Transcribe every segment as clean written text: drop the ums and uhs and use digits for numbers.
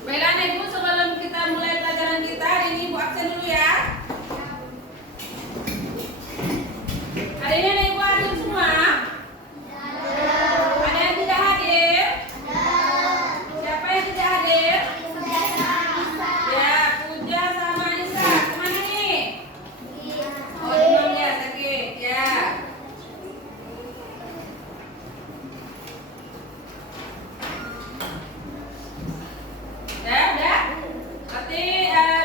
Baiklah anak ibu, sebelum kita mulai pelajaran kita hari ini ibu absen dulu ya. Hari ini anak ibu hadir semua? Ada yang tidak hadir? Siapa yang tidak hadir? Ya, Puja sama Anissa. Kemana nih? Oh, demam ya, sakit ya. Udah? Berarti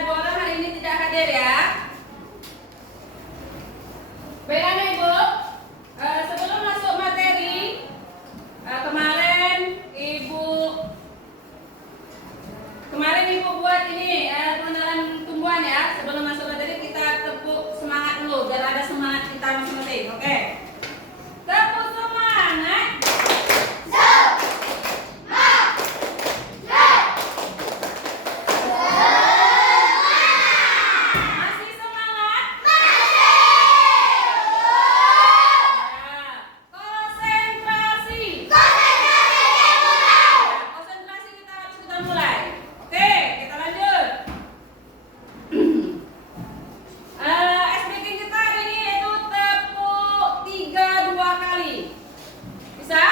dua orang hari ini tidak hadir ya. Baik anak ibu, sebelum masuk materi, kemarin ibu buat ini pengenalan tumbuhan ya. Sebelum masuk materi kita tepuk semangat dulu biar ada semangat kita masing-masing. Oke? Tepuk semangat. Masih semangat? Ya. Konsentrasi. Konsentrasi kita mulai. Oke, kita lanjut. Ice breaking kita hari ini yaitu tepuk 3 2 kali. Bisa?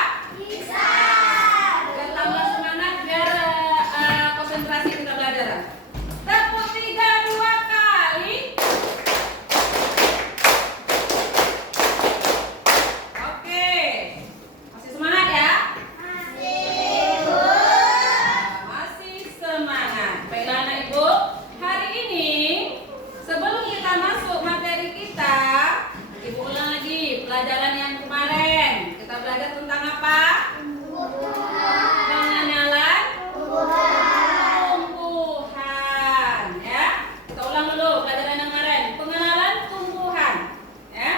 Biar tambah semangat, biar konsentrasi kita belajar. Tepuk 3 2 kali. Oke. Masih semangat ya? Masih semangat. Baiklah anak ibu, hari ini sebelum kita masuk materi kita, ibu ulang lagi pelajaran yang kemarin. Kita belajar tentang apa? Pengenalan tumbuhan ya. Kita ulang dulu pelajaran yang kemarin. Pengenalan tumbuhan ya.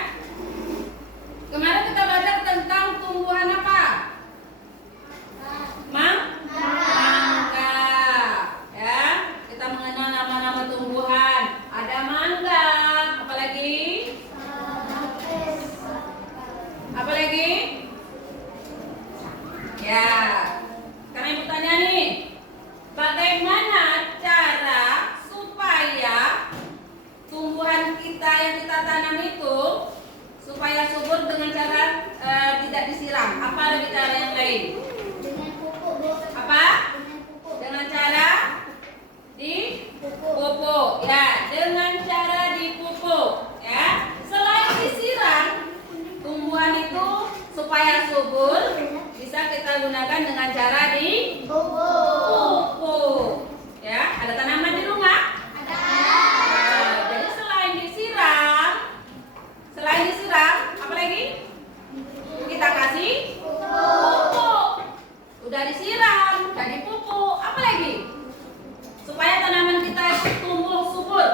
Kemarin kita belajar tentang tumbuhan apa? Mangga ya. Kita mengenal nama-nama tumbuhan. Ada mangga, apalagi? Apalagi? Ya. Karena ibu tanya nih, bagaimana cara supaya tumbuhan kita yang kita tanam itu supaya subur dengan cara tidak disiram? Apa lebih cara yang lain? Apa? Dengan cara dipupuk ya, dengan cara dipupuk ya. Selain disiram, tumbuhan itu supaya subur bisa kita gunakan dengan cara dipupuk ya. Ada tanaman di rumah? Jadi selain disiram, apa lagi? Kita kasih pupuk. Udah disiram, udah dipupuk, apa lagi? Supaya tanaman kita itu tumbuh subur.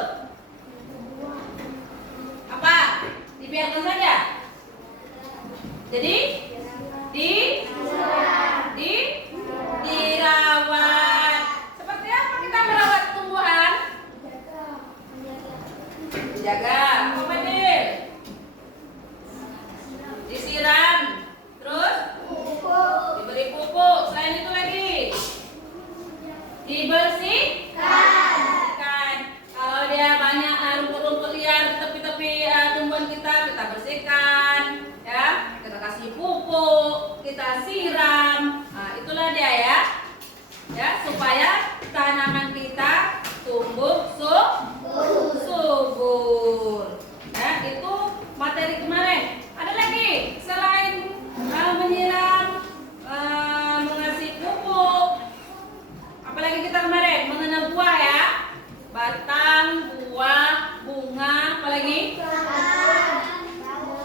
Apa? Dibiarkan saja. Jadi dirawat. Seperti apa kita merawat tumbuhan? Dijaga. Apa Fadil? Disiram. Terus? Diberi pupuk. Selain itu lagi? Dibersihkan. Kalau dia banyak rumput-rumput liar di tepi-tepi tumbuhan kita bersihkan ya. Kita kasih pupuk, kita siram. Nah, itulah dia ya. Ya, supaya tanaman kita tumbuh subur. Ya, itu materi kemarin. Ada lagi selain menyiram, mengasih pupuk. Apalagi kita kemarin mengenal buah ya. Batang, buah, bunga, apalagi?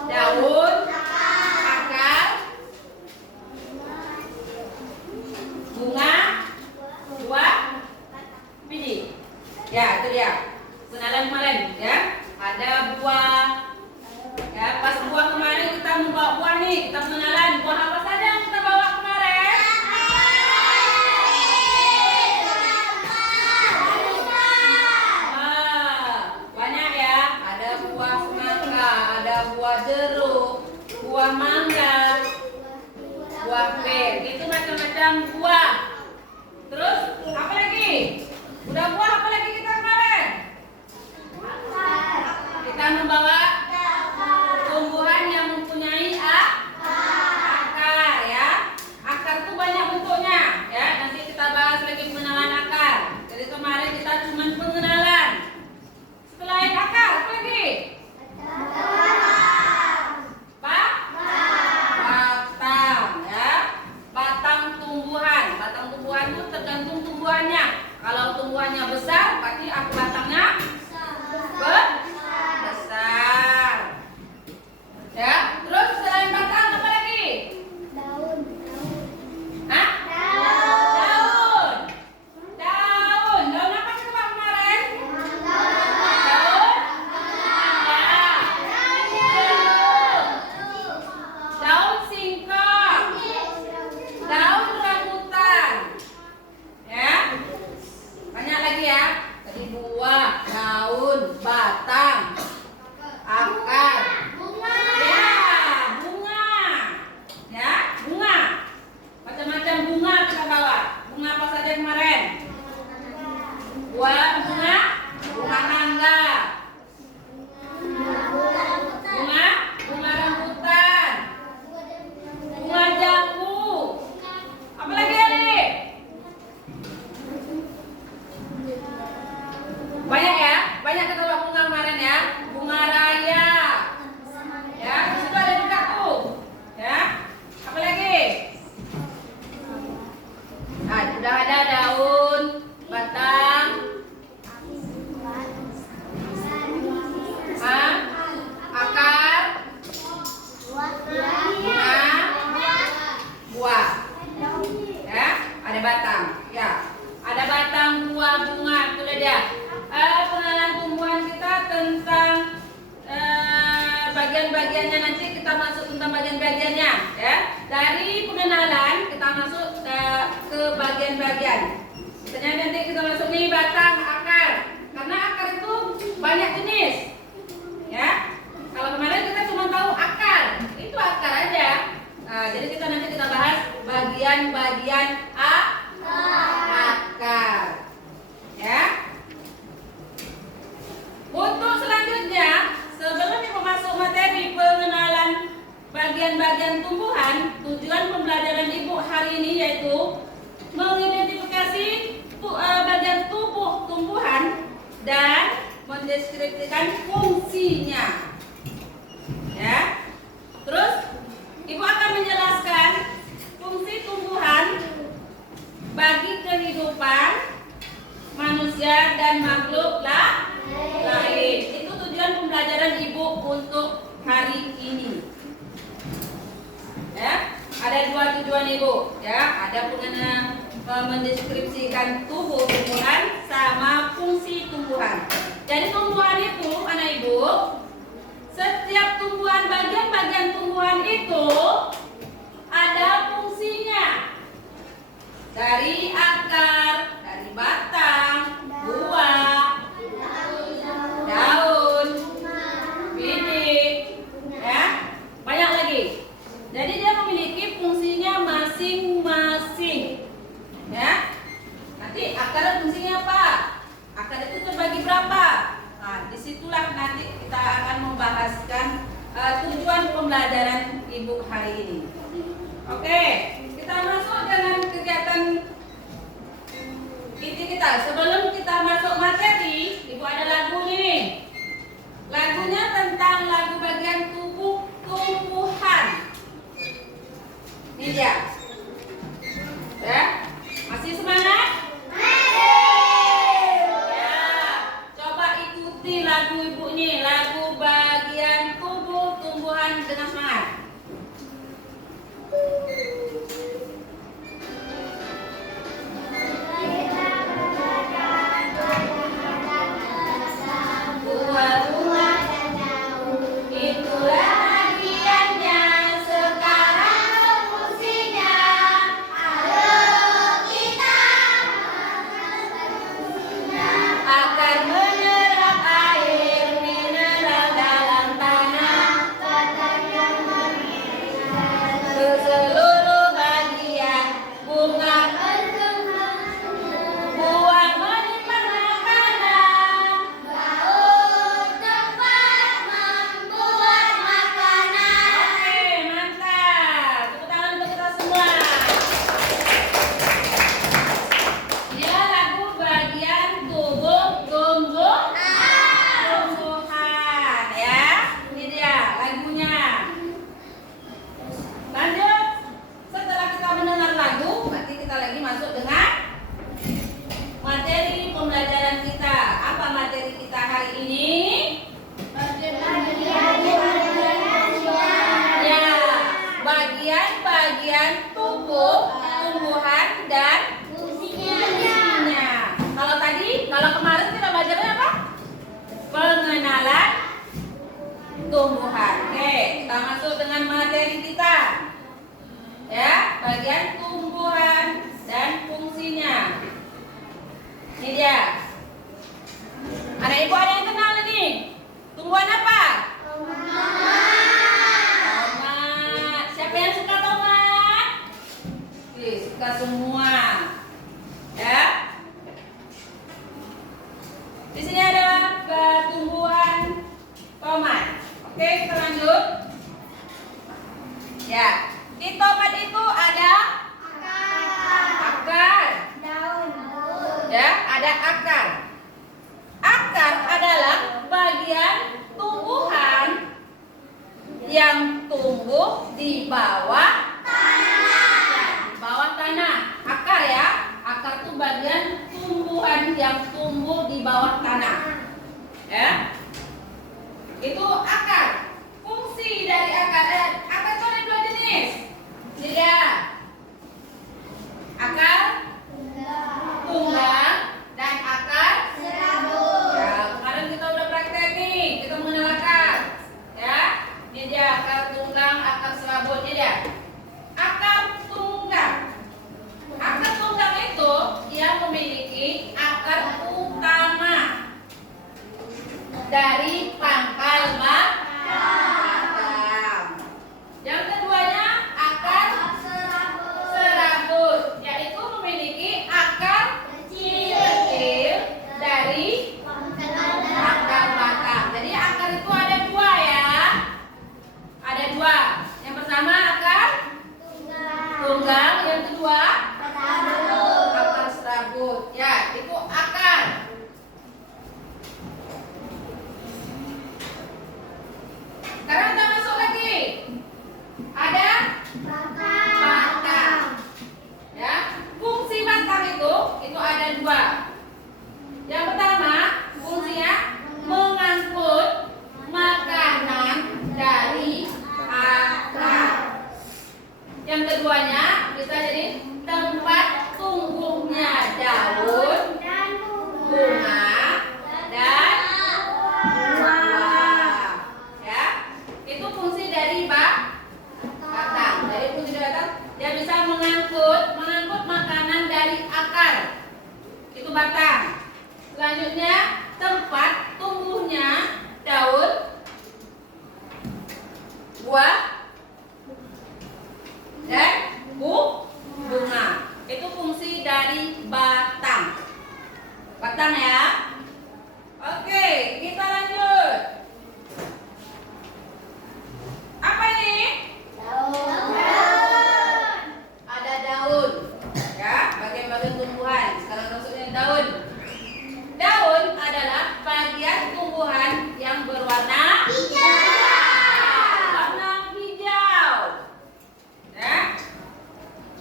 Daun, akar, bunga, buah, biji. Ya, itu dia. Kenalan kemarin ya. Ada buah. Ya, pas buah kemarin kita membawa buah nih. Kita kenalan buah apa saja yang kita bawa kemarin? Banyak ya. Ada buah semangka, ada buah jeruk, buah mangga, buah pir. Gitu batang buah. Terus apa lagi? Udah buah apa lagi kita kemarin? Kita membawa tumbuhan yang mempunyai akar ya. Akar itu banyak bentuknya ya. Nanti kita bahas lagi pengenalan akar. Jadi kemarin kita cuma pengenalan. Selain akar apa lagi? Batang ya. Batang tumbuhan. Batang tumbuhan itu tergantung tumbuhannya. Kalau tumbuhannya besar, berarti batangnya besar. Ya, terus selain batang apa lagi? Hah? Daun. Daun apa coba kemarin? Daun? Daun singkong. Daun rambutan. Ya. Banyak lagi ya. Tadi buah, daun, batang, akar. Ya, bunga. Ya, bunga. Macam-macam bunga kita bawa. Bunga apa saja kemarin? Bunga mangga. Bunga rambutan. Bunga jambu. Apa lagi Ali? Banyak ya, banyak kita bawa bunga kemarin ya. Bunga raya. Ya, di situ ada juga tuh. Ya. Apa lagi? Nah, sudah ada daun, batang, akar, bunga, buah. Ya, ada batang. Ya, ada batang, buah, bunga. Itu dia. Pengenalan tumbuhan kita tentang bagian-bagiannya, nanti kita masuk tentang bagian-bagiannya ya. Dari pengenalan kita masuk ke bagian-bagian. Misalnya nanti kita masuk nih batang, akar. Karena akar itu banyak jenis. Ya. Kalau kemarin kita cuma tahu akar. Itu akar aja. Nah, jadi nanti kita bahas bagian-bagian akar. Ya. Untuk selanjutnya, sebelum Ibu masuk materi pengenalan bagian-bagian tumbuhan, tujuan pembelajaran Ibu hari ini yaitu mengidentifikasi bagian tubuh tumbuhan dan mendeskripsikan fungsinya. Ya. Terus Ibu akan menjelaskan fungsi tumbuhan bagi kehidupan manusia dan makhluk lain. Itu tujuan pembelajaran Ibu untuk hari ini. Ya, ada dua tujuan Ibu. Ya, ada mendeskripsikan tubuh tumbuhan sama fungsi tumbuhan. Jadi tumbuhan itu, anak Ibu, setiap tumbuhan, bagian-bagian tumbuhan itu ada fungsinya. Dari akar, dari batang, buah, daun, bibit, ya, banyak lagi. Jadi dia memiliki fungsinya masing-masing, ya. Nanti akar fungsinya apa? Akar itu terbagi berapa? Nah, disitulah nanti kita akan membahaskan tujuan pembelajaran Ibu hari ini. Oke, kita masuk dengan kegiatan inti kita. Sebelum kita masuk materi, Ibu ada lagu nih. Lagunya tentang lagu bagian tubuh tumbuhan. Ini dia. Ya, masih semangat? Ya, coba ikuti lagu Ibu nih, lagu bagian tubuh tumbuhan dengan semangat. bagian tumbuhan dan fungsinya. Ini dia. Anak ibu ada yang kenal ini? Tumbuhan apa? Tomat. Siapa yang suka tomat? Suka semua. Ya. Di sini ada tumbuhan tomat. Oke, kita lanjut. Ya, di tomat itu ada akar. Ya, ada akar. Akar adalah bagian tumbuhan yang tumbuh di bawah tanah. Ya, di bawah tanah. Akar ya. Akar itu bagian tumbuhan yang tumbuh di bawah tanah. Ya. Itu akar. Fungsi dari akar itu ada dua jenis. Ini dia. Akar tunggang dan akar serabut. Ya, kemarin kita udah praktek nih, kita mengenal akar. Ya, ini dia akar tunggang, akar serabut. Ini dia. Akar tunggang. Akar tunggang itu dia memiliki akar utama dari pangkal batang. Yang keduanya akar serabut, yaitu memiliki akar kecil dari pangkal batang. Jadi akar itu ada dua ya. Ada dua. Yang pertama akar tunggang, yang kedua akar serabut. Ya, itu akar. Sekarang kita masuk lagi. Ada batang. Ya, fungsi batang itu ada dua. Yang pertama, fungsinya mengangkut makanan dari akar. Yang keduanya bisa jadi tempat tumbuhnya daun, bunga, dan buah. Ya, itu fungsi dari batang. Jadi fungsi dari batang, dia bisa mengangkut makanan dari akar. Itu batang. Selanjutnya tempat tumbuhnya daun, buah, dan bunga. Itu fungsi dari batang. Batang ya. Oke, kita lanjut. Apa ini? Ada daun. Ya, bagian-bagian tumbuhan. Sekarang maksudnya daun. Daun adalah bagian tumbuhan yang berwarna warna hijau. Ya.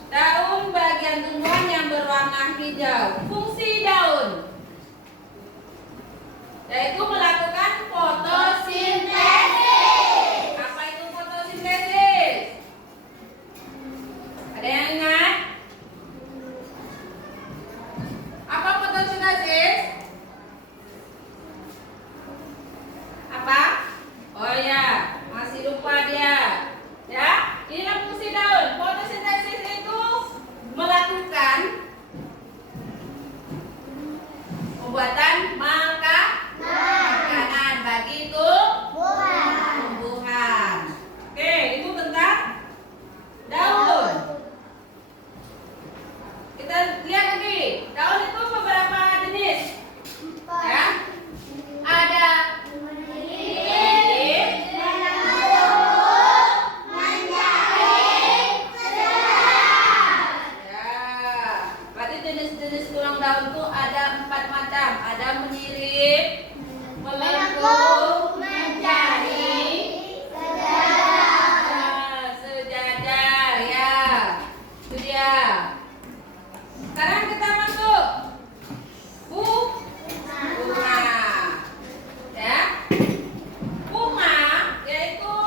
Daun bagian tumbuhan yang berwarna hijau. Fungsi daun yaitu melakukan fotosintesis. Apa itu fotosintesis? Ada yang ingat? Apa fotosintesis? Apa? Oh ya, masih lupa dia. Ya, inilah fungsi daun. Fotosintesis itu melakukan pembuatan makanan bagi tumbuhan. Oke, itu tentang daun. Kita lihat lagi. Daun itu beberapa jenis. Ya. Ada jenis-jenis tulang daun itu ada 4 macam. Ada menyirip, melengkung, menjaring, sejajar. Ya, itu dia. Sekarang kita masuk bunga. Ya, bunga yaitu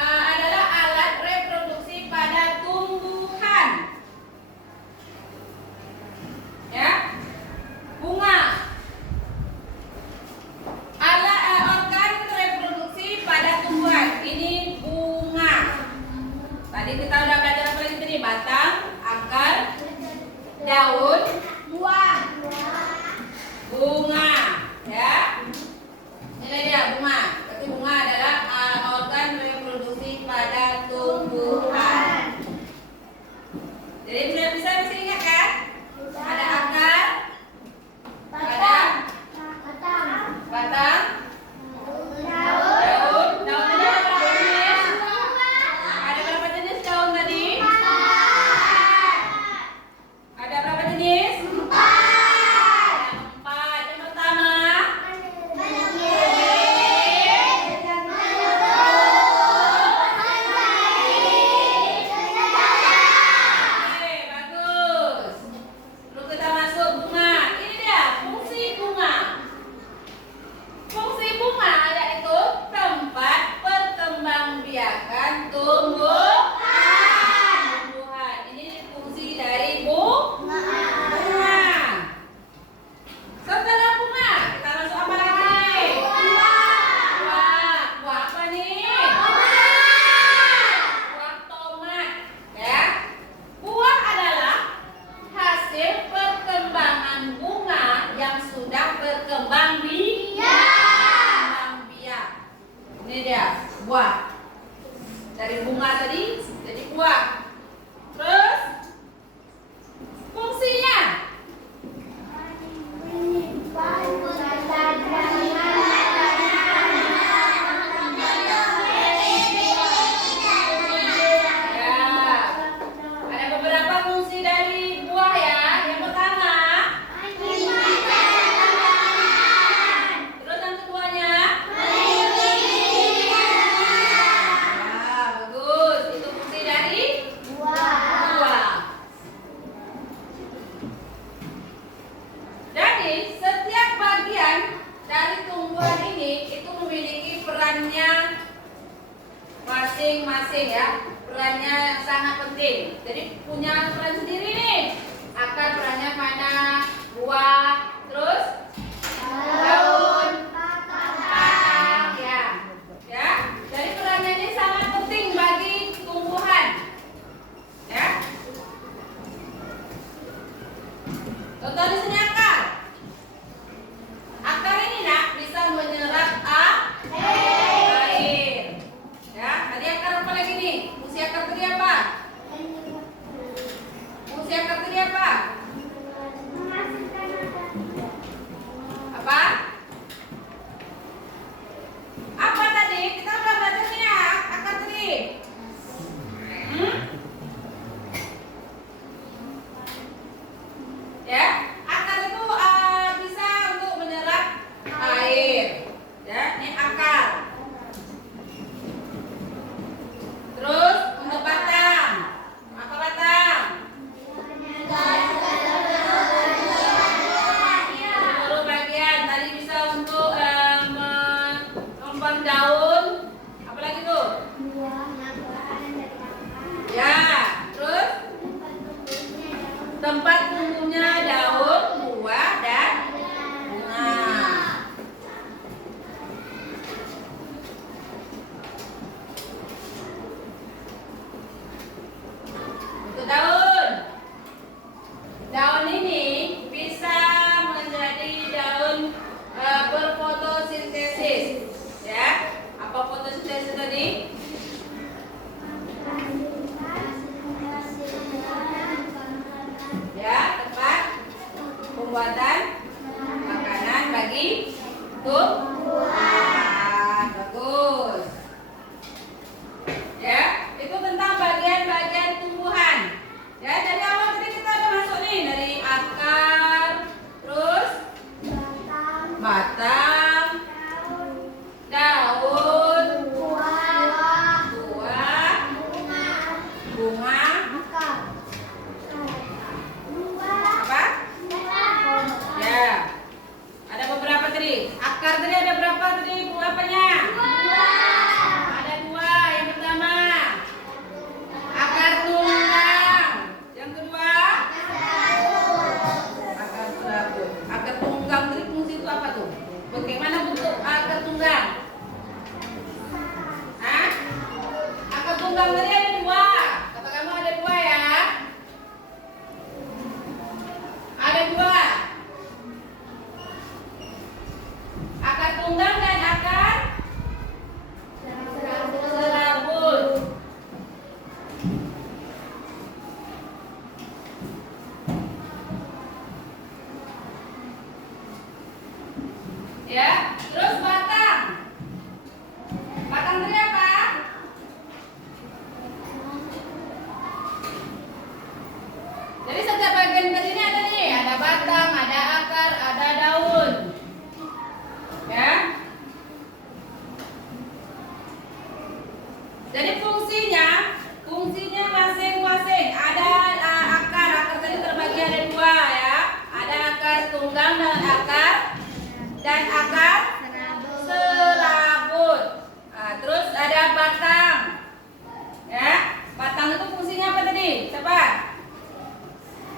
adalah alat reproduksi pada tumbuhan. Ya, bunga. daun, buah, bunga, ya. Ini dia bunga. Berarti bunga adalah organ reproduksi pada tumbuhan. Jadi sudah bisa ingat kan? Ada akar, ada batang, daun. Daun tadi ada berapa jenis? Ada berapa jenis daun tadi? Ada berapa jenis? Ada 4. Yang pertama, oke, bagus. Lalu kita masuk bunga. Ini dia fungsi bunga. Fungsi bunga yaitu tempat perkembangbiakan tumbuhan. Ini fungsi dari bunga. Setelah bunga, kita masuk apa lagi? Buah. Buah apa nih? Buah tomat. Ya. Buah adalah hasil perkembangan bunga yang sudah berkembang biak. Ini dia buah. Dari bunga tadi jadi buah. Terus fungsinya ya, ada beberapa fungsi dari buah ya. Yang pertama, terus yang keduanya, bagus. Itu fungsi dari buah. Jadi setiap bagian dari tumbuhan ini itu memiliki perannya masing-masing ya. Perannya sangat penting. Jadi punya peran sendiri nih. Akar perannya mana? Buah, terus daun, batang, ya. Ya. Jadi perannya ini sangat penting bagi tumbuhan. Ya. Contoh di sini akar. Akar ini nak bisa menyerap air. Ya, tadi akar apa lagi nih? Fungsi akar tadi apa? Fungsi akar tadi apa? Apa? Apa tadi? Kita udah belajar nih ya, akar tadi. Ya, akar itu bisa untuk menyerap air. Ya, ini akar. Terus untuk batang, apa batang? Seluruh bagian. Tadi bisa untuk mengembang daun. Apa lagi tuh? Ya, terus tempat tumbuhnya daun, buah, dan bunga. Untuk daun. Daun ini bisa menjadi daun berfotosintesis. Ya. Apa fotosintesis tadi? Ya, tempat pembuatan makanan bagi tumbuhan. Bagus. Ya, itu tentang bagian-bagian tumbuhan. Ya, dari awal tadi kita udah masuk nih dari akar, terus batang, daun, buah, bunga, apa? Ya. Ada beberapa tadi. Akar tadi ada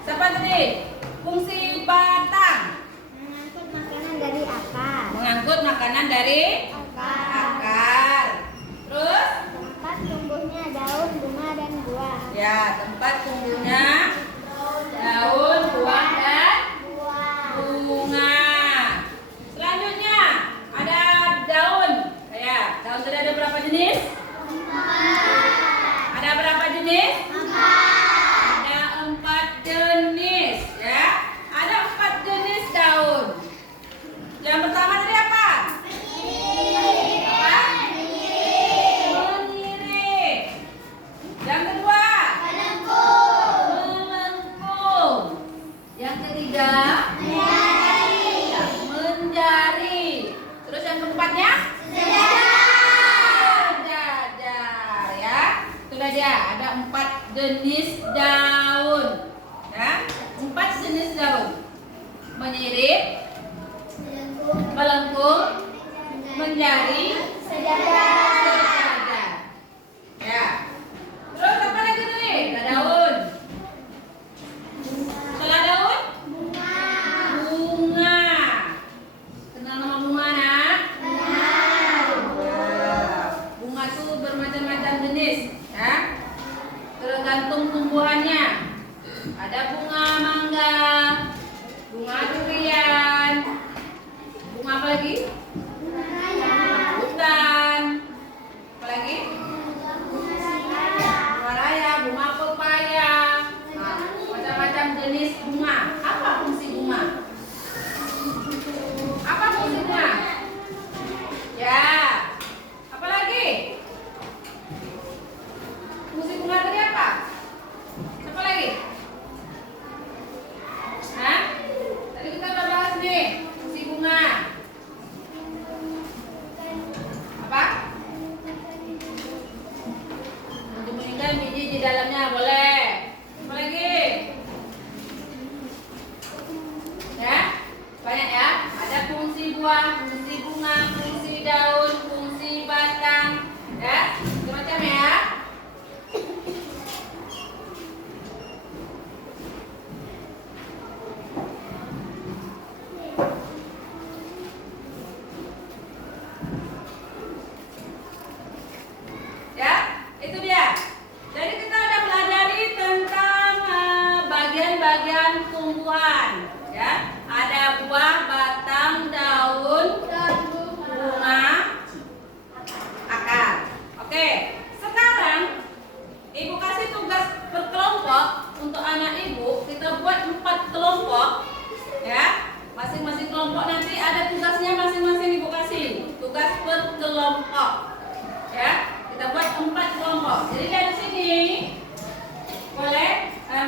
Siapa tadi? Fungsi batang. Mengangkut makanan dari akar. Mengangkut makanan dari akar. Terus? Tempat tumbuhnya daun, bunga, dan buah. Ya, tempat tumbuhnya daun, buah, dan bunga. Selanjutnya ada daun. Ya, daun tadi ada berapa jenis? Ada berapa jenis? Ada 4 jenis. Ya, ada 4 jenis daun. Yang pertama tadi apa? Apa? Mengirit. Yang kedua? Melengkung. Yang ketiga? Menjari. Terus yang keempatnya? Sejajar. Ya, itulah dia. Ada 4 jenis daun. Ya, 4 jenis daun. Menyirit, melengkung, menjari, sejajar. Ya. Terus apa lagi nih? Ada daun. Setelah daun? Bunga. Kenal nama bunga, nak? Bunga itu bermacam-macam jenis, ya. Tergantung tumbuhannya. Ada bunga mangga, bunga durian, bunga apa lagi? Hutan. Apa lagi? Bunga raya, bunga pepaya. Nah, macam-macam jenis bunga. Apa fungsi bunga? Apa fungsi bunga? Ya. Apa lagi? Fungsi bunga tadi apa? Apa lagi? Hah? Tadi kita udah bahas nih fungsi bunga. Apa? Menyembunyikan biji di dalamnya boleh. Apa lagi? Ya, banyak ya. Ada fungsi buah, fungsi bunga, fungsi daun, fungsi batang. Ya, macam ya. Ya, itu dia. Jadi kita udah pelajari tentang bagian-bagian tumbuhan. Ya, ada buah, batang, daun, bunga, akar. Oke, sekarang ibu kasih tugas berkelompok untuk anak ibu. Kita buat 4 kelompok. Ya, masing-masing kelompok nanti ada tugasnya masing-masing ibu kasih. Tugas berkelompok. Ya, kita buat 4 kelompok. Jadi dari sini boleh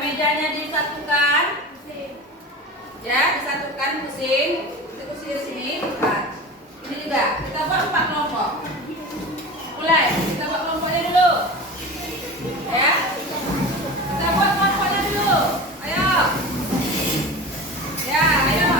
mejanya disatukan. Ya, disatukan pusing. Itu pusing di sini. Nah, ini juga. Kita buat 4 kelompok. Mulai. Kita buat kelompoknya dulu. Ya. Kita buat kelompoknya dulu. Ayo. Ya, ayo.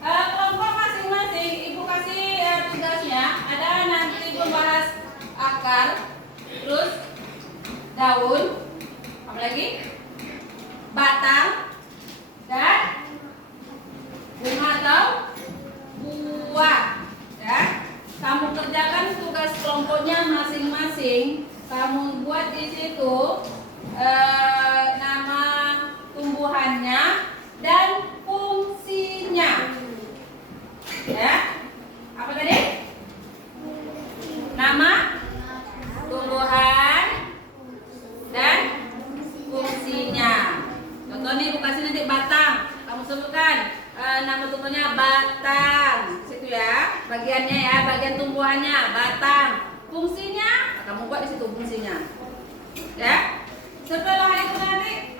kelompok masing-masing ibu kasih tugasnya. Ada nanti membahas akar, terus daun, apa lagi? Batang dan bunga atau buah. Ya, kamu kerjakan tugas kelompoknya masing-masing. Kamu buat di situ nama tumbuhannya dan fungsinya. Ya, apa tadi? Nama tumbuhan dan fungsinya. Contoh nih, ibu kasih nanti batang. Kamu sebutkan nama tumbuhnya batang. Situ ya, bagiannya ya, bagian tumbuhannya batang. Fungsinya, kamu buat di situ fungsinya. Ya. Setelah itu nanti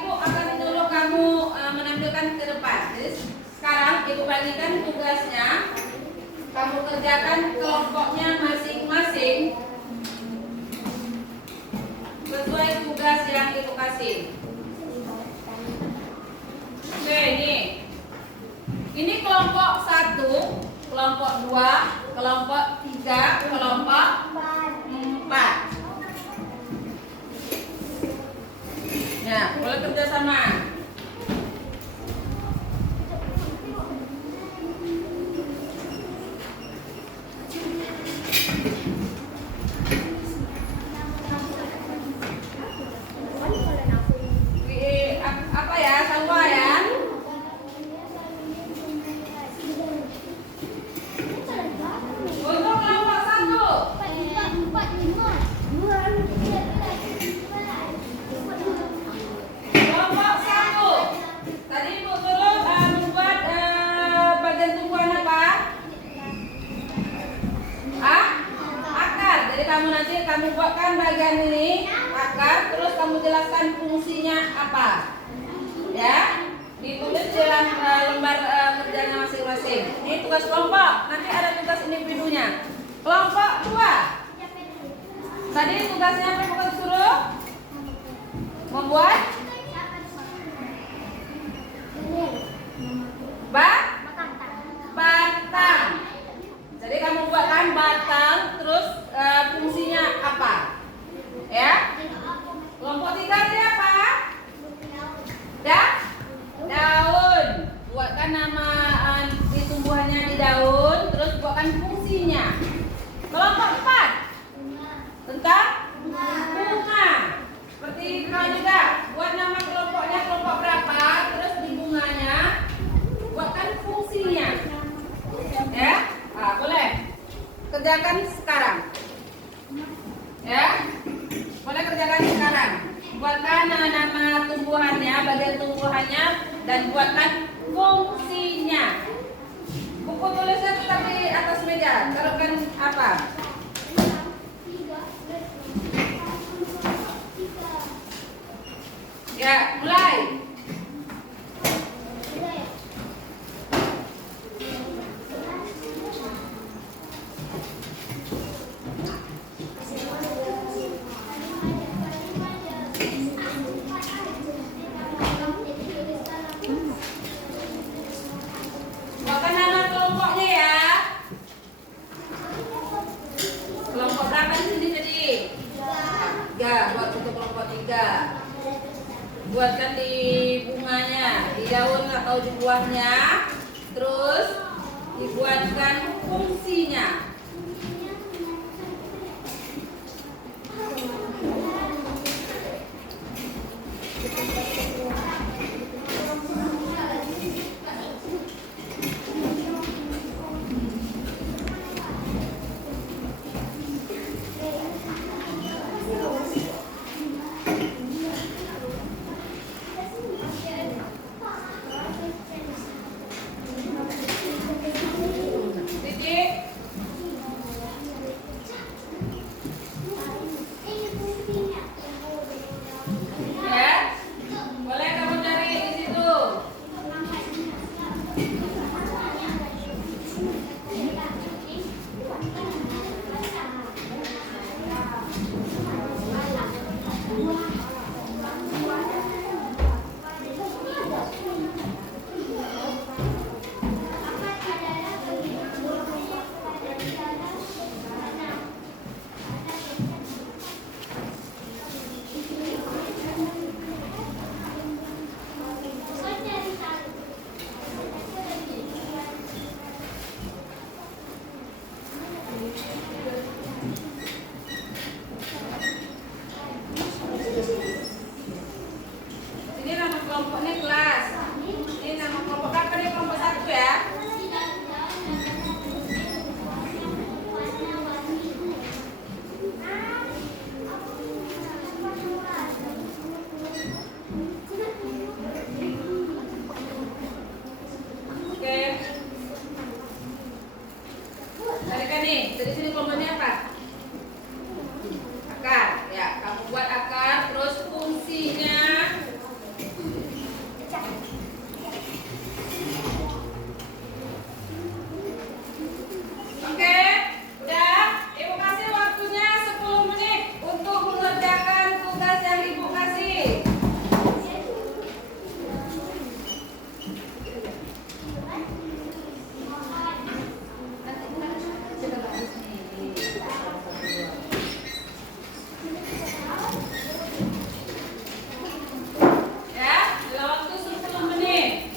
ibu akan menyuruh kamu menampilkan ke depan. Jadi sekarang ibu bagikan tugasnya. Kamu kerjakan kelompoknya masing-masing sesuai tugas yang ibu kasih. Oke, ini kelompok 1, kelompok 2, kelompok 3, kelompok 4. Nah, boleh kerja sama. Apa ya, sawah ya? Untuk kelompok 1. Kelompok 1. Tadi ibu suruh membuat bagian tumbuhan apa? Akar. Jadi kamu buatkan bagian ini akar, terus kamu jelaskan fungsinya apa. Ya, ditulis dalam lembar kerjanya masing-masing. Ini tugas kelompok. Nanti ada tugas individunya. Kelompok 2. Tadi tugasnya apa yang bukan suruh? Membuat batang. Jadi kamu buatkan batang, terus fungsinya apa? Ya. Kelompok 3 tadi apa? Daun. Buatkan nama di tumbuhannya di daun, terus buatkan fungsinya. Kelompok 4 tentang bunga. Seperti kau juga buat nama kelompoknya kelompok berapa, terus di bunganya buatkan fungsinya. Ya, boleh kerjakan sekarang. Ya, boleh kerjakan sekarang. Buatkan nama tumbuhannya, bagian tumbuhannya, dan buatkan fungsinya. Buku tulisnya tetap di atas meja. Taruhkan apa? Ya, mulai. Buatkan nama kelompoknya ya. Kelompok berapa di sini tadi? 3. Buat untuk kelompok 3. Buatkan di bunganya, di daun atau di buahnya, terus dibuatkan fungsinya. Titik. kelompoknya kelas. Ini nama kelompok berapa nih? Kelompok 1 ya. Oke. Tarikan nih, dari sini kelompoknya apa? Akar. Ya, kamu buat akar, terus fungsinya. Oke, udah. Ibu kasih waktunya 10 menit untuk mengerjakan tugas yang Ibu kasih. Ya, waktu 10 menit.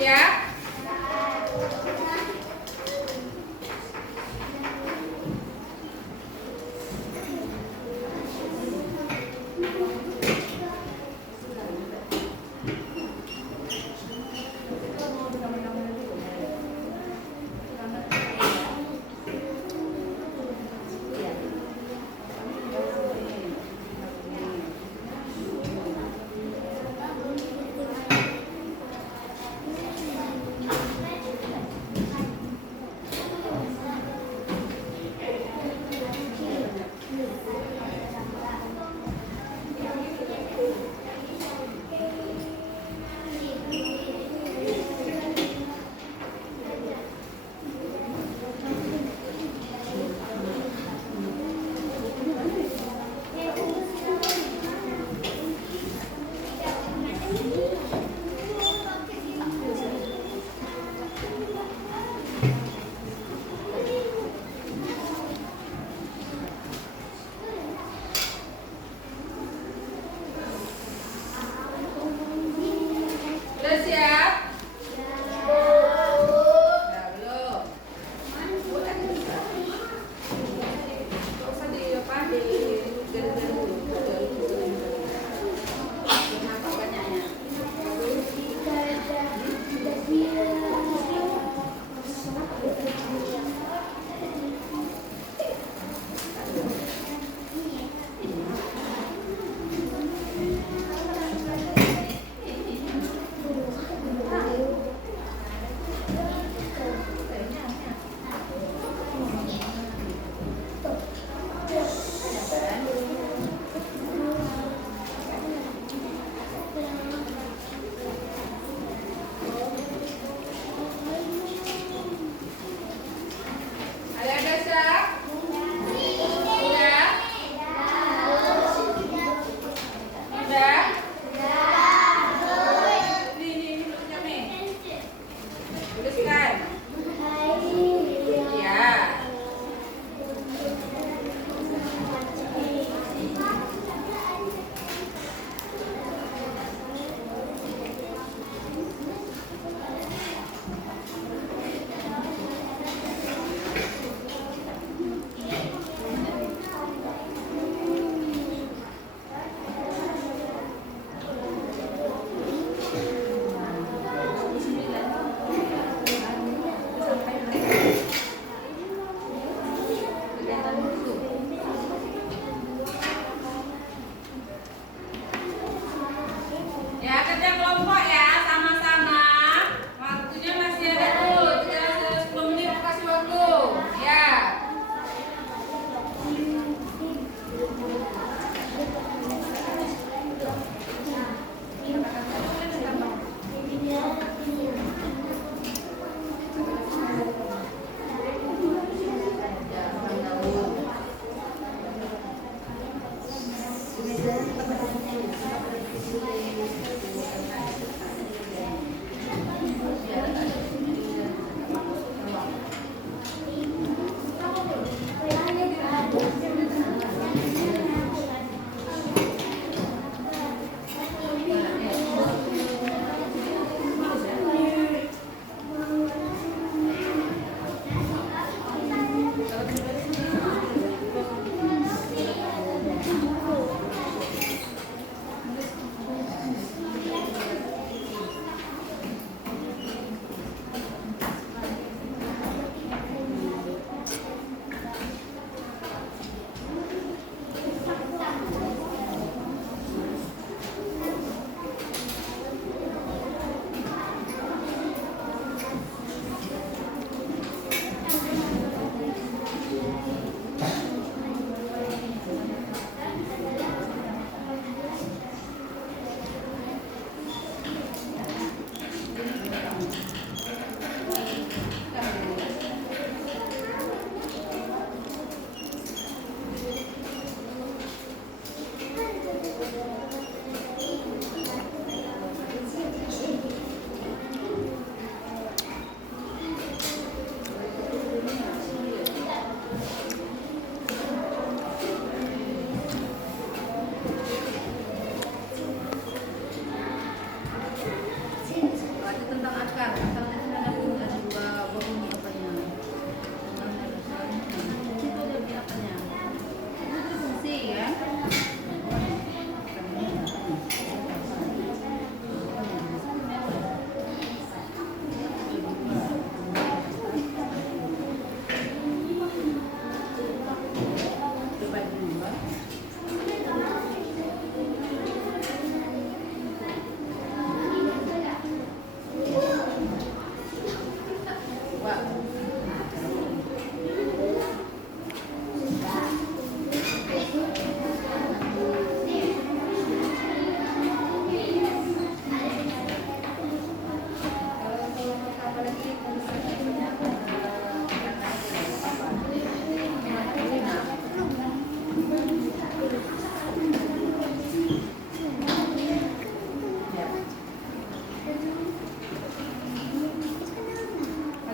Siap? Udah siap? Udah belum? Udah nggak usah di apa di kenapa banyaknya?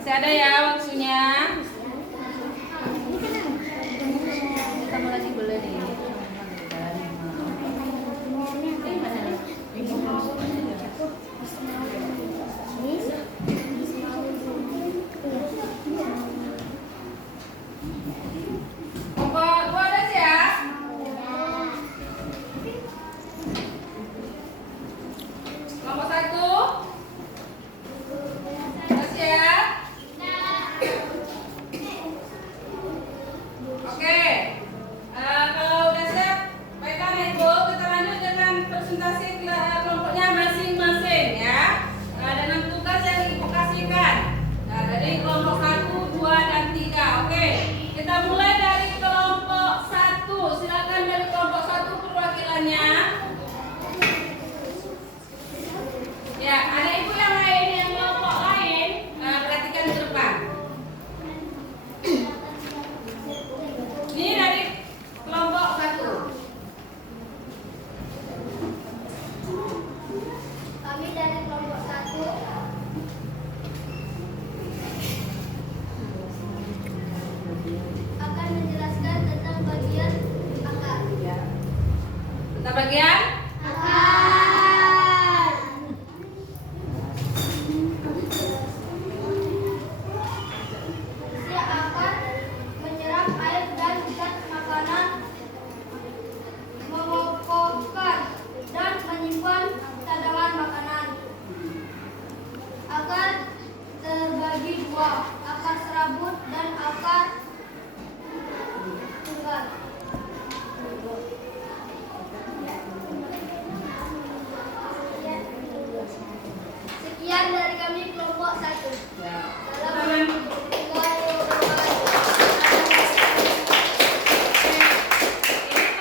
Masih ada ya waktunya. Kamu lagi boleh nih. Kelompok 2 ada sih ya? Kelompok 1 ada sih ya? Oke. Kalau udah siap, baiklah Ibu, kita lanjut dengan presentasi kelompoknya masing-masing ya. Dengan tugas yang Ibu kasihkan. Nah, dari kelompok 1, 2, dan 3. Oke. Kita mulai dari kelompok 1. Silakan dari kelompok 1 perwakilannya. Ya, ada Ibu yang lain, yang kelompok lain, perhatikan ke depan. Ini dari kelompok 1. Kami dari kelompok 1 akan menjelaskan tentang bagian akar. Tentang bagian Akar. Fungsi akar menyerap air dan zat makanan, mengokohkan dan menyimpan cadangan makanan. Akar terbagi dua, akar serabut dan akar tunggal. Sekian dari kami kelompok 1. ya.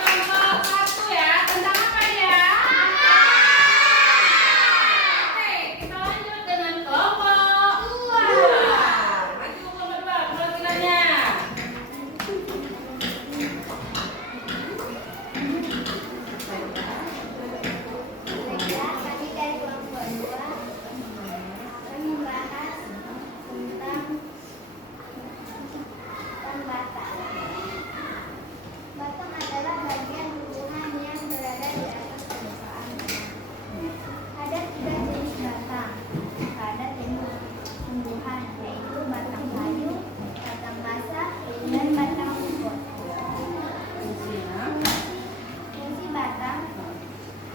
Ini kelompok 1 ya. Tentang apa ya? Oke, kita lanjut dengan kelompok 2. Maju kelompok 2 perwakilannya. Kami dari kelompok 2 akan membahas tentang batang. Batang adalah bagian tumbuhan yang berada di atas permukaan. Ada 3 jenis batang. Ada jenis tumbuhan, yaitu batang kayu, batang basah, dan batang rumput. Fungsi batang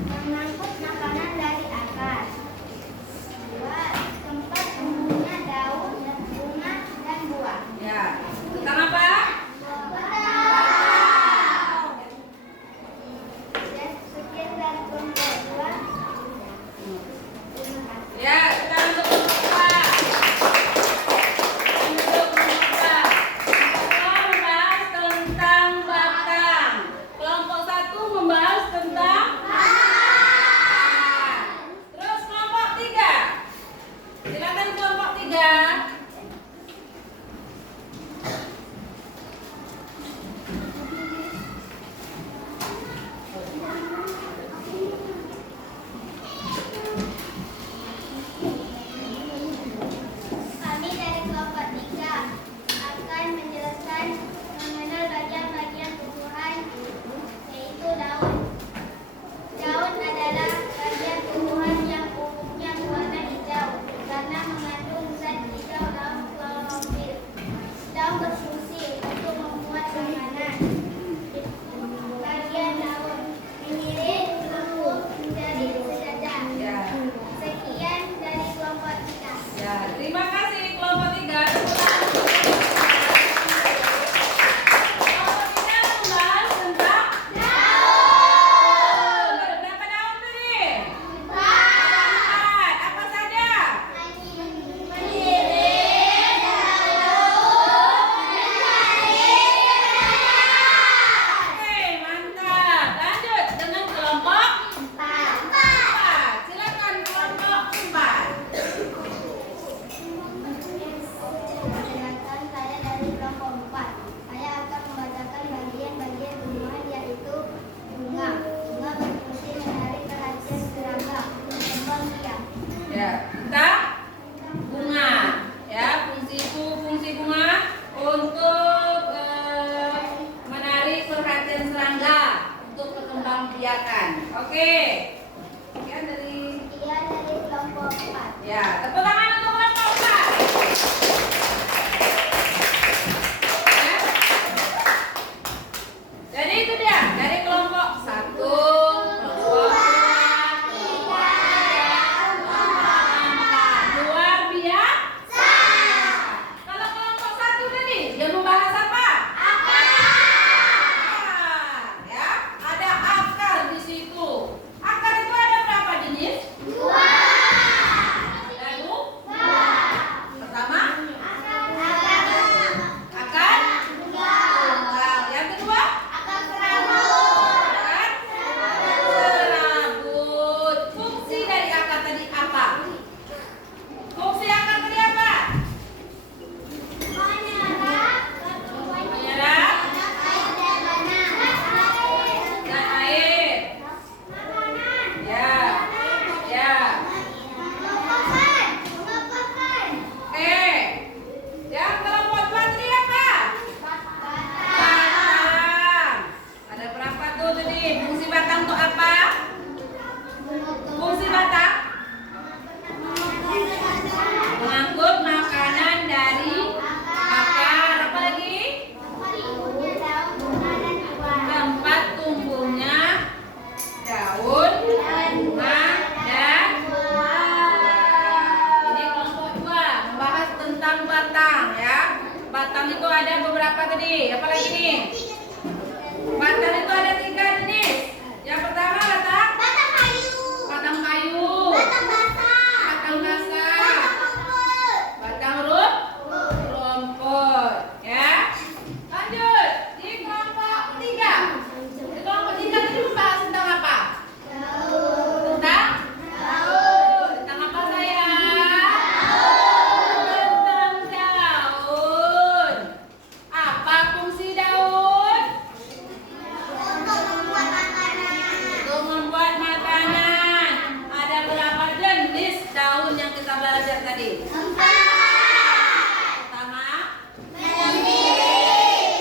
mengangkut makanan dari akar. 2. Tempat tumbuhnya daun, bunga, dan buah. Ya. Tentang apa? Sekian dari kelompok 2. Terima kasih. Ya, kita lanjut kelompok 2. Lanjut kelompok 2. Kita membahas tentang batang. Kelompok 1 membahas tentang batang. Terus kelompok 3. Silakan kelompok 3. Kami dari kelompok 3 akan menjelaskan mengenal bagian-bagian tumbuhan, yaitu daun. Daun adalah bagian tumbuhan yang umumnya berwarna hijau karena mengandung zat hijau daun klorofil. Daun berfungsi untuk membuat makanan. Bagian daun mengirit, melengkung menjadi sejajar. Ya. Sekian dari kelompok 3. Ya, terima kasih kelompok 3. Kelompok 3 membahas tentang daun. Ada berapa daun tadi? 4. Apa saja? Oke, mantap. Lanjut dengan kelompok 4. Silakan kelompok 4. ada beberapa tadi. Apa lagi nih? Batang itu ada 3 jenis. Yang pertama batang Batang kayu. batang kayu, Batang basah. batang basah, Batang rumput. batang rumput. Ya. Lanjut di kelompok 3. Di kelompok 3 tadi membahas tentang apa? Tentang tentang apa sayang? Tentang daun. Apa fungsi daun? Untuk membuat makanan. Untuk membuat makanan. Ada berapa jenis daun yang kita belajar tadi? 4. Pertama, menyirik,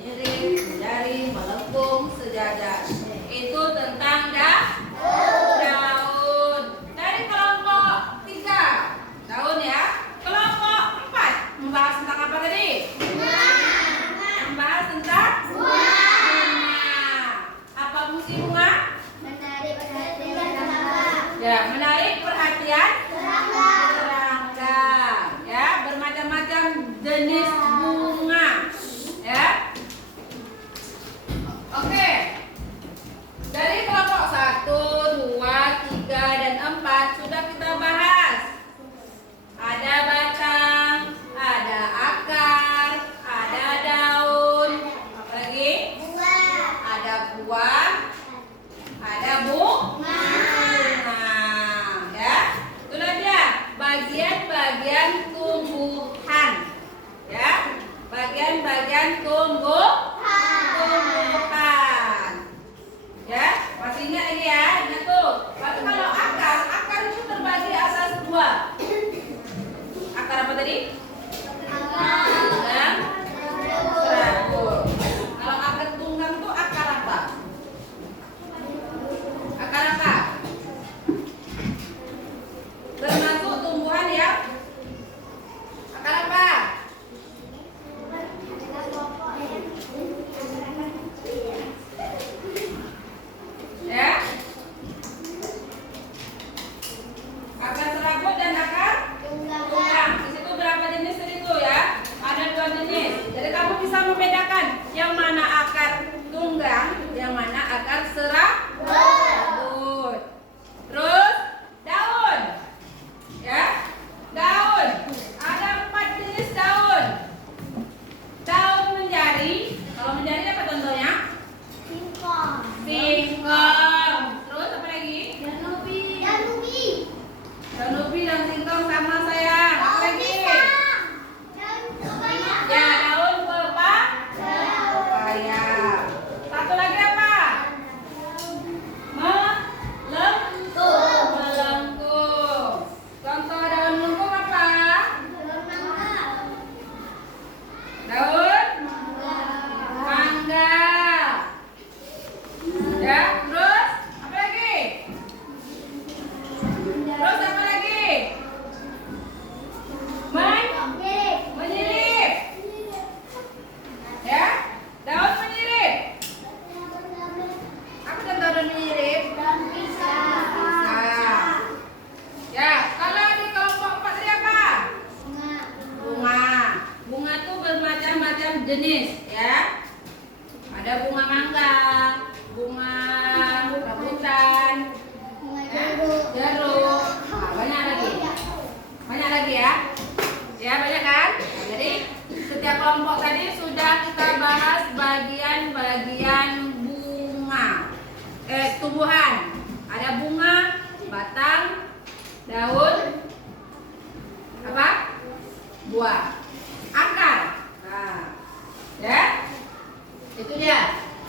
menjari, melengkung, sejajar. Itu tentang daun. Dari kelompok 3, daun ya. Kelompok 4 membahas tentang apa tadi? Membahas tentang bunga. Apa fungsi bunga? Menarik perhatian serangga. Ya, menarik perhatian Serangga. serangga. Ya, bermacam-macam jenis bunga. Ya. Oke. Dari kelompok 1, 2, 3, dan 4 sudah kita bahas. Ada batang, ada akar, ada daun, apa lagi? Bunga. Ada buah, ada bunga. Ya, itulah dia bagian-bagian tumbuhan. Ya, bagian-bagian tumbuhan. Ya, masih ingat ini ya? Ingat tuh. Lalu kalau akar itu terbagi atas 2. Akar apa tadi? Tunggang, serabut. Kalau akar tunggang itu akar apa? Akar apa? Termasuk tumbuhan ya? Akar apa? Ya? Akar serabut dan akar tunggang. Di situ berapa jenis tadi tuh ya? Ada 2 jenis. Jadi kamu bisa membedakan yang mana akar tunggang, yang mana akar serabut. Terus daun. Ya? Daun. Ada 4 jenis daun. Daun menjari. Kalau menjari apa contohnya? Singkong. Singkong. Terus apa lagi? Danubi. Danubi dan singkong sama sayang. Apa lagi? Daun pepaya. Ya, daun pepaya. Satu lagi apa? Melengkung. Contoh daun melengkung apa? Daun mangga. Ya, terus apa lagi? Terus apa lagi? Menyirip. Ya, daun menyirip. Apa contoh daun menyirip? Bisa. Ya, kalau di kelompok 4 tadi apa? Bunga. Bunga itu bermacam-macam jenis, ya. Ada bunga mangga, bunga rambutan, ya, jeruk. Nah, banyak lagi ya. Ya, banyak kan? Nah, jadi setiap kelompok tadi sudah kita bahas bagian-bagian bunga. Tumbuhan. Ada bunga, batang, daun, apa? Buah. Akar. Nah, ya. Itu dia.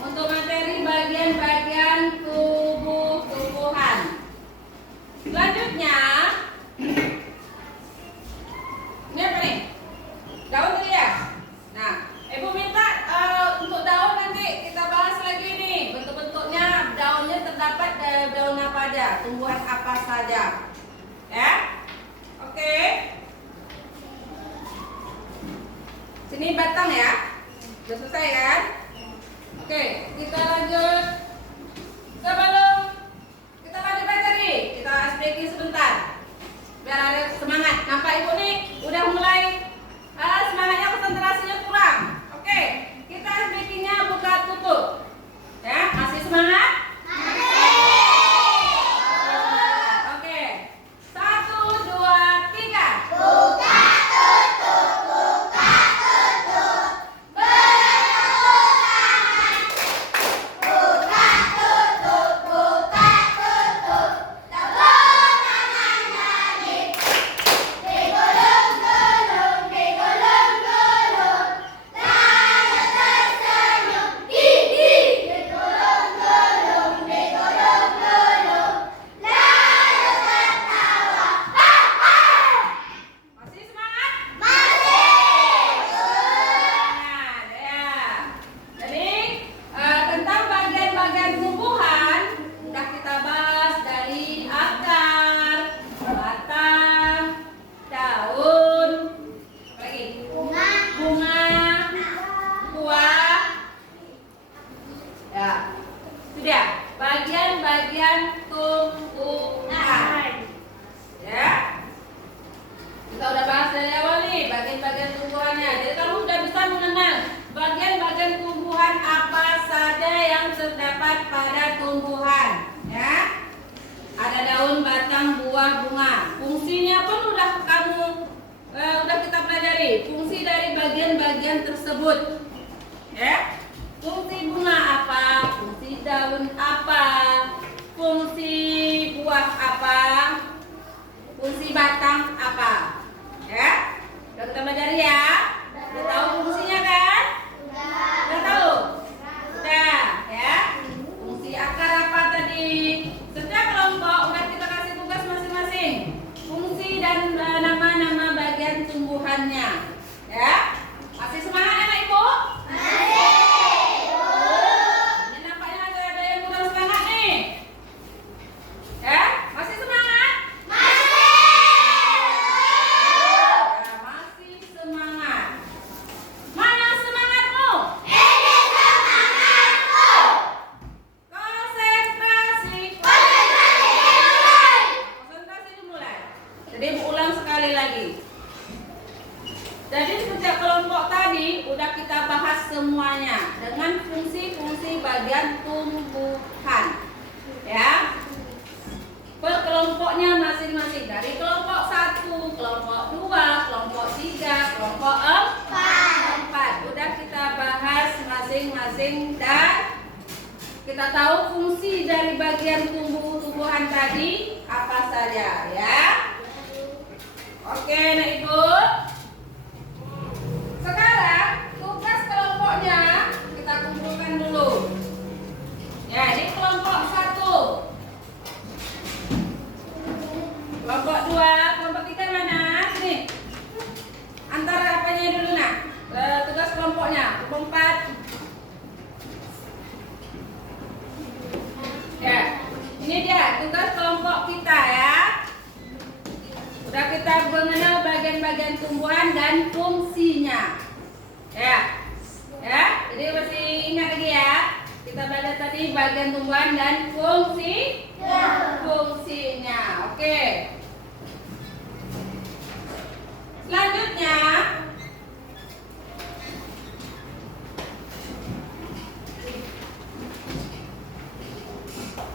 Untuk materi bagian-bagian tumbuhan. Selanjutnya, ini apa nih? Daun tadi ya? Nah, Ibu minta untuk daun nanti kita bahas lagi nih. Bentuk-bentuknya, daunnya terdapat daun apa aja, tumbuhan apa saja. Ya? Oke. Sini batang ya. Sudah selesai kan? Oke, kita lanjut. Sebelum kita lanjut materi, kita speaking sebentar. Sudah. Bagian-bagian tumbuhan. Ya. Kita udah bahas dari awal nih bagian-bagian tumbuhannya. Jadi kamu udah bisa mengenal bagian-bagian tumbuhan apa saja yang terdapat pada tumbuhan. Ya. Ada daun, batang, buah, bunga. Fungsinya pun udah kita pelajari. Fungsi dari bagian-bagian tersebut. Ya. Fungsi bunga apa? Fungsi daun apa? Fungsi buah apa? Fungsi batang apa? Ya. Udah kita pelajari ya. Udah tahu fungsinya kan? Udah tahu? Udah, ya. Fungsi akar apa tadi? Setiap kelompok udah kita kasih tugas masing-masing. Fungsi dan nama-nama bagian tumbuhannya. Ya. Masih semangat anak Ibu? Ini nampaknya ada yang kurang semangat nih. Ya, masih semangat? Ya, masih semangat. Mana semangatmu? Konsentrasi. Konsentrasi dimulai. Jadi ulang sekali lagi. Jadi setiap kelompok tadi udah kita bahas semuanya dengan fungsi-fungsi bagian tumbuhan. Ya. Per kelompoknya masing-masing. Dari kelompok 1, kelompok 2, kelompok 3, kelompok 4. Udah kita bahas masing-masing dan kita tahu fungsi dari bagian tumbuhan tadi apa saja, ya. Oke, Nak Ibu. Sekarang tugas kelompoknya kita kumpulkan dulu. Ya, ini kelompok 1. Kelompok 2, kelompok 3 mana? Sini. Antara apanya dulu, Nak? Tugas kelompoknya. Kelompok 4. Ya, ini dia tugas kelompok kita ya. Udah kita mengenal bagian-bagian tumbuhan dan fungsinya. Ya. Ya, jadi masih ingat lagi ya. Kita belajar tadi bagian tumbuhan dan fungsinya. Oke. Selanjutnya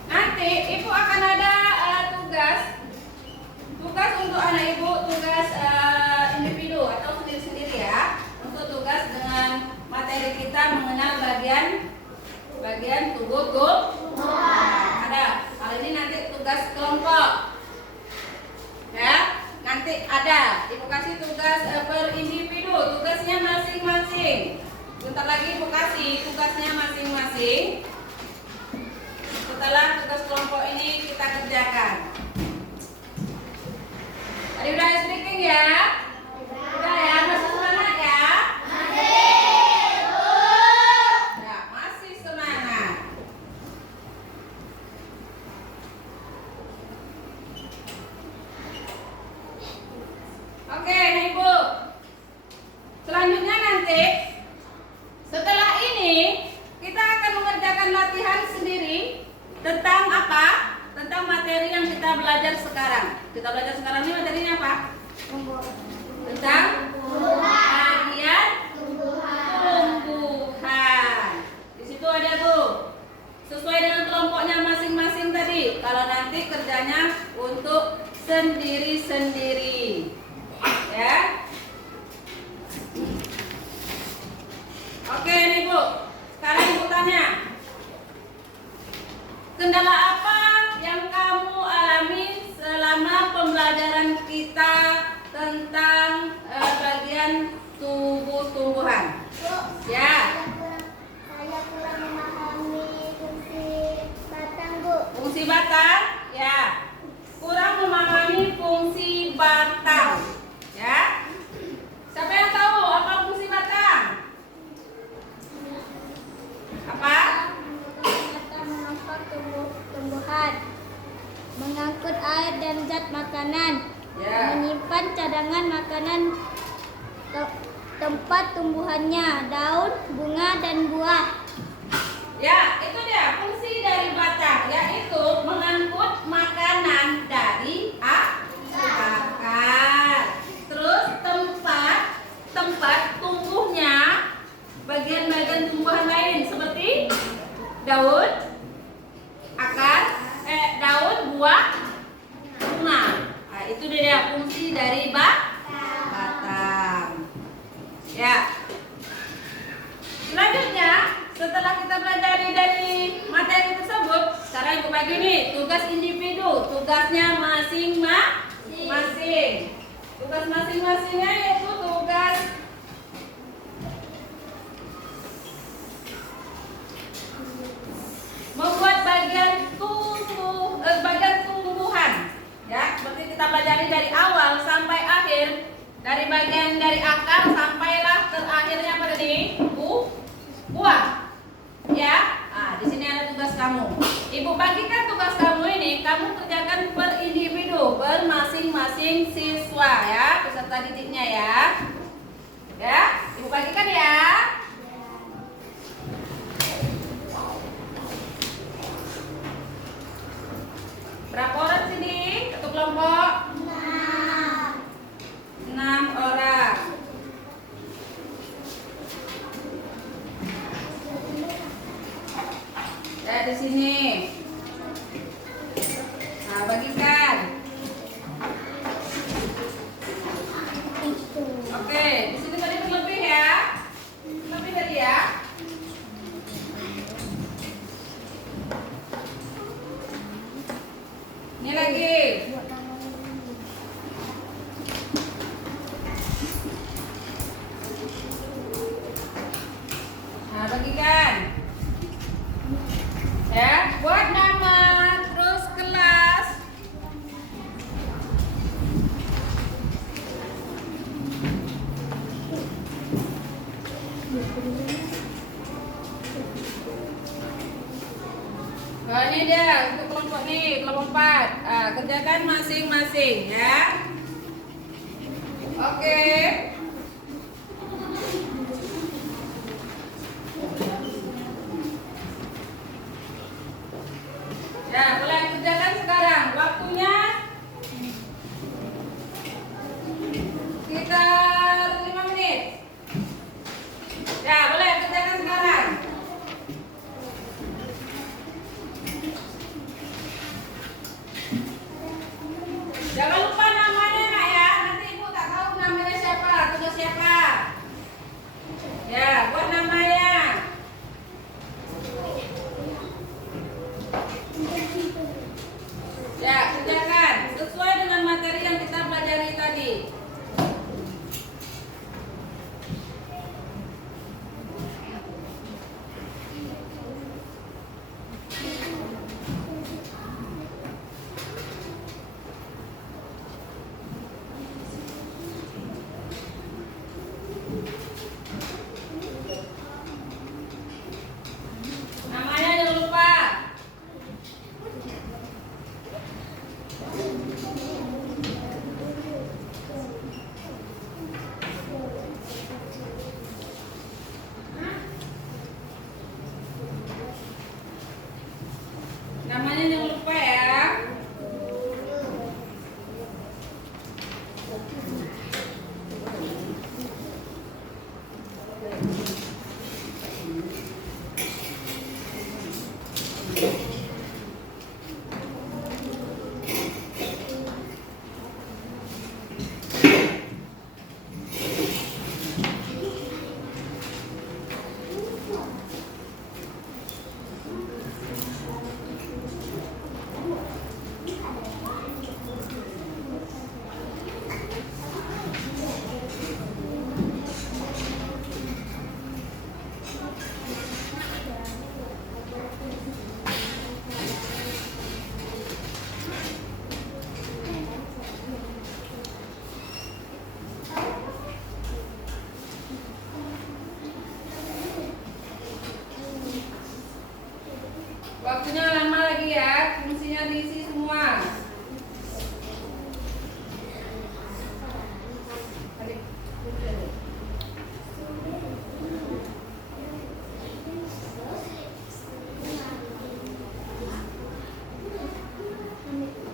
nanti Ibu akan ada tugas untuk anak Ibu, tugas individu atau sendiri-sendiri ya. Untuk tugas dengan materi kita mengenal bagian tubuh. Ada. Kali ini nanti tugas kelompok. Ya, nanti ada. Ibu kasih tugas per individu, tugasnya masing-masing. Bentar lagi Ibu kasih tugasnya masing-masing. Setelah tugas kelompok ini kita kerjakan. Tadi udah speaking ya? Udah ya, masih semangat ya? Ya, masih semangat. Oke, nih Ibu. Selanjutnya nanti setelah ini kita akan mengerjakan latihan sendiri tentang apa? Tentang materi yang kita belajar sekarang. Kita belajar sekarang ini materinya apa? Tentang bagian tumbuhan. Di situ ada tuh. Sesuai dengan kelompoknya masing-masing tadi. Kalau nanti kerjanya untuk sendiri-sendiri. Ya. Oke nih Bu. Sekarang Ibu tanya. Kendala apa yang kamu alami selama pembelajaran kita tentang bagian tumbuhan? Ya. Saya kurang memahami fungsi batang, Bu. Fungsi batang? Ya. Kurang memahami fungsi batang. Ya. Siapa yang tahu apa fungsi batang? Apa? Menangkap tumbuhan, mengangkut air dan zat makanan, menyimpan cadangan makanan tempat tumbuhannya, daun, bunga, dan buah. Ya, itu dia fungsi dari daun, akar, daun, buah, bunga. Nah, itu dia fungsi dari batang. Ya. Selanjutnya, setelah kita belajar dari materi tersebut, sekarang Ibu bagi nih tugas individu, tugasnya masing-masing. Tugas masing-masingnya yaitu tugas membuat bagian tumbuhan. Ya, seperti kita pelajari dari awal sampai akhir, dari bagian dari akar sampailah terakhirnya pada ini buah. Ya, di sini ada tugas kamu. Ibu bagikan tugas kamu ini, kamu kerjakan per individu, per masing-masing siswa ya, peserta didiknya ya. Ya, Ibu bagikan ya. Berapa orang sini? Satu kelompok? 6 orang. Ya, di sini. Nah, bagikan. Oke, di sini tadi berlebih ya. Lebih tadi ya. Ini lagi. Nah, bagikan. Ya, buat nama, terus kelas. Oh, ini dia untuk kelompok nih, kelompok 4. Kerjakan masing-masing ya. Oke. Ya, boleh kerjakan sekarang. Waktunya sekitar 5 menit. Ya, boleh kerjakan sekarang. Jangan lupa namanya nak ya. Nanti Ibu tak tahu namanya siapa, tugas siapa. Ya, buat namanya. Ya, kerjakan sesuai dengan materi yang kita pelajari tadi. Namanya jangan lupa. Namanya jangan lupa ya. Waktunya lama lagi ya, fungsinya diisi semua.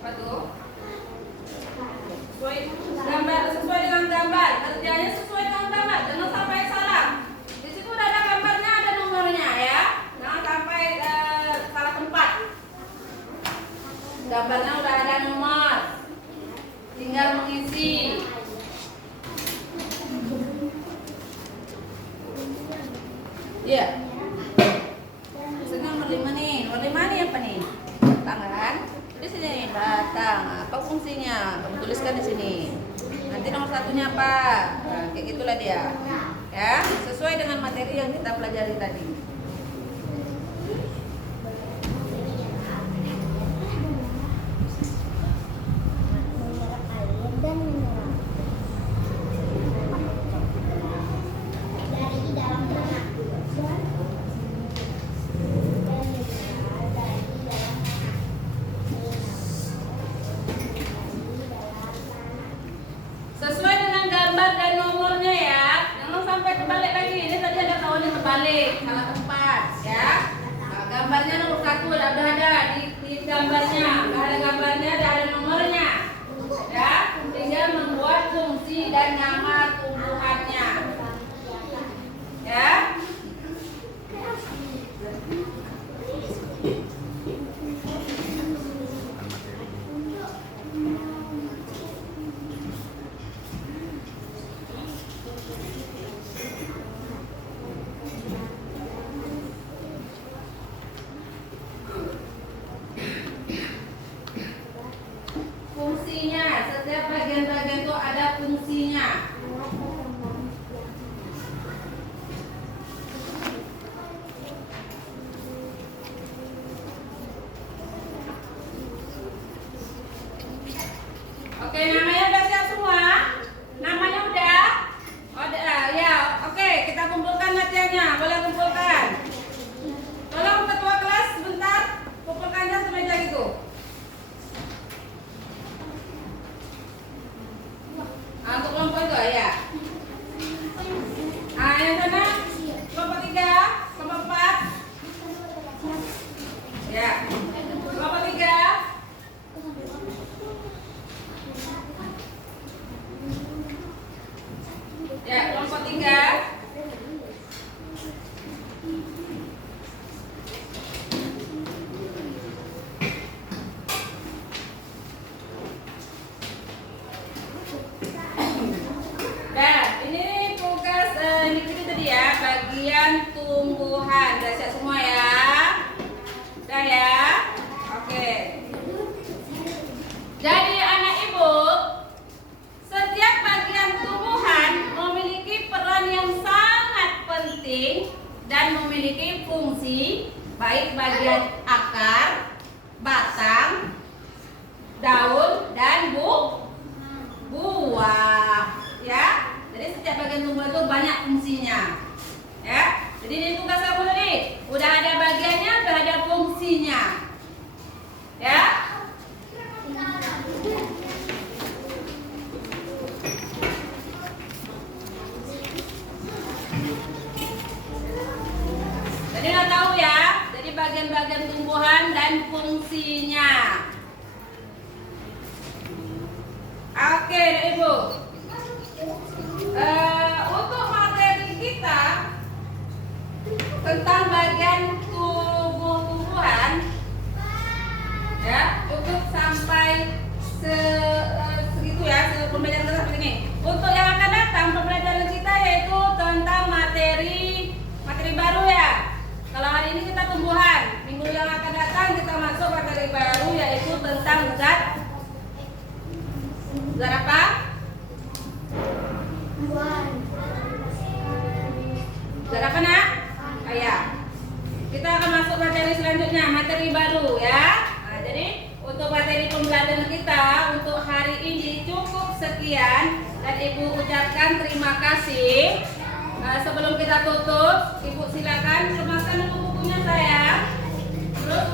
Apa tuh? Sesuai dengan gambar, kerjanya sesuai dengan gambar, jangan sampai salah. Di situ udah ada gambarnya, ada nomornya ya. Jangan sampai gambarnya udah ada nomor, tinggal mengisi. Iya. Maksudnya nomor 5 nih. Nomor 5 nih apa nih? Batang kan? Di sini batang. Apa fungsinya? Kamu tuliskan di sini. Nanti nomor satunya apa? Nah, kayak gitulah dia. Ya, sesuai dengan materi yang kita pelajari tadi. Dan mineral dari dalam tanah. Sesuai dengan gambar dan nomornya ya. Jangan sampai terbalik lagi. Ini tadi ada kawannya terbalik, salah tempat ya. Nah, gambarnya nomor 1 udah ada di gambarnya. Udah ada gambarnya, udah ada nomornya. Ya, tinggal membuat fungsi dan nama tumbuhannya. Ya. Fungsinya, setiap bagian-bagian itu ada fungsinya. Oke, namanya udah siap semua? Namanya udah? Oh, ya, oke, kita kumpulkan latihannya. Boleh kumpulkan? Tolong ketua kelas sebentar, kumpulkan satu meja gitu. Untuk kelompok itu ya. Yang sana kelompok 3, kelompok 4. Ya. Kelompok 3. Ya, kelompok 3. Nah, ini tugas ini tadi ya, bagian tumbuhan. Udah siap semua ya? Udah ya? Oke. Jadi anak ibu, setiap bagian tumbuhan memiliki peran yang sangat penting dan memiliki fungsi, baik bagian akar, batang, daun, dan buah. Ya, jadi setiap bagian tumbuhan itu banyak fungsinya. Ya, jadi ini tugas kamu tadi. Udah ada bagiannya, udah ada fungsinya. Ya. Jadi udah tahu ya. Jadi bagian-bagian tumbuhan dan fungsinya. Oke, Ibu. Untuk materi kita tentang bagian tumbuhan ya, cukup sampai segitu ya, pembelajaran kita seperti ini. Untuk yang akan datang, pembelajaran kita yaitu tentang materi baru ya. Kalau hari ini kita tumbuhan, minggu yang akan datang kita masuk materi baru yaitu tentang zat apa? Zat apa nak? Ya. Kita akan masuk materi selanjutnya, materi baru ya. Nah, jadi untuk materi pembelajaran kita untuk hari ini cukup sekian dan Ibu ucapkan terima kasih. Sebelum kita tutup, Ibu silakan kemaskan buku-bukunya saya. Terus